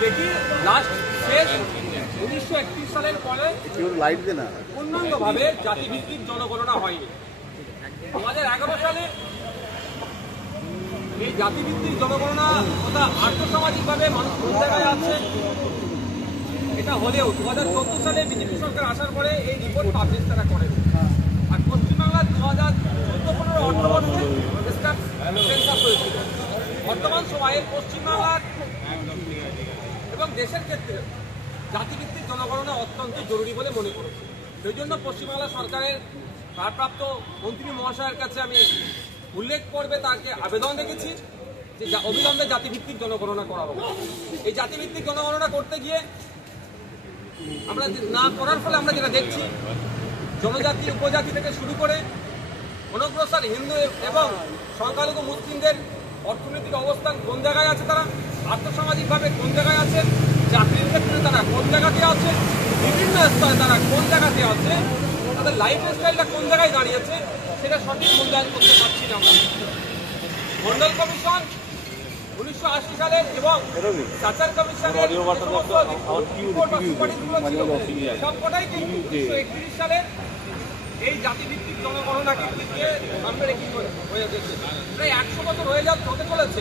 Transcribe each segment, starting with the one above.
দেখি লাস্ট শেষ 1931 সালের পরে পূর্ণাঙ্গভাবে জাতিভিত্তিক জনগণনা হয়নি। 2011 সালে এই জাতিভিত্তিক জনগণনা তথা আর্থসামাজিকভাবে মানুষ কোন জায়গায় আছে এটা হলেও 2014 সালে বিজেপি সরকার আসার পরে এই রিপোর্ট পাবলিশ তারা করে। আর পশ্চিমবাংলার 2014-15 অর্থবর্ষে সেন্সাস হয়েছিল। বর্তমান সময়ে পশ্চিমবাংলার এবং দেশের ক্ষেত্রে জাতিভিত্তিক জনগণনা অত্যন্ত জরুরি বলে মনে করেছি। সেই জন্য পশ্চিমবাংলা সরকারের ভারপ্রাপ্ত মন্ত্রী মহাশয়ের কাছে আমি উল্লেখ করবে তাকে আবেদন রেখেছি যে অবিলম্বে জাতিভিত্তিক জনগণনা করা হবে। এই জাতিভিত্তিক জনগণনা করতে গিয়ে আমরা না করার ফলে আমরা যেটা দেখছি, জনজাতি উপজাতি থেকে শুরু করে অনগ্রসর হিন্দু এবং সংখ্যালঘু মুসলিমদের অর্থনৈতিক অবস্থান কোন জায়গায় আছে, তারা আর্থসামাজিকভাবে কোন জায়গায় আছে, চাকরির ক্ষেত্রে তারা কোন জায়গাতে আছে, বিভিন্ন স্তরে তারা কোন জায়গাতে আছে, তাদের লাইফ স্টাইলটা কোন জায়গায় দাঁড়িয়েছে সেটা সঠিক মূল্যায়ন করতে পারছি না আমরা। মন্ডল কমিশন 1980 সালে এবং সাচার কমিশনের সবকটাই কিন্তু 1931 সালে এই জাতিভিত্তিক জনগণনাকে সামনে রেখে হয়ে গেছে। প্রায় 100 বছর হতে চলেছে,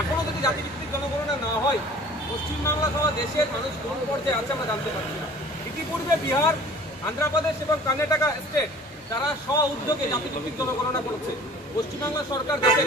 এখনো যদি জাতিভিত্তিক জনগণনা না হয় পশ্চিমবাংলা সহ দেশের মানুষ কোন পর্যায়ে আছে আমরা জানতে পারছি না। ইতিপূর্বে বিহার, আন্ধ্রপ্রদেশ এবং কর্ণাটকা স্টেট তারা স্ব উদ্যোগে জাতিভিত্তিক জনগণনা করেছে। পশ্চিমবাংলা সরকার দেশে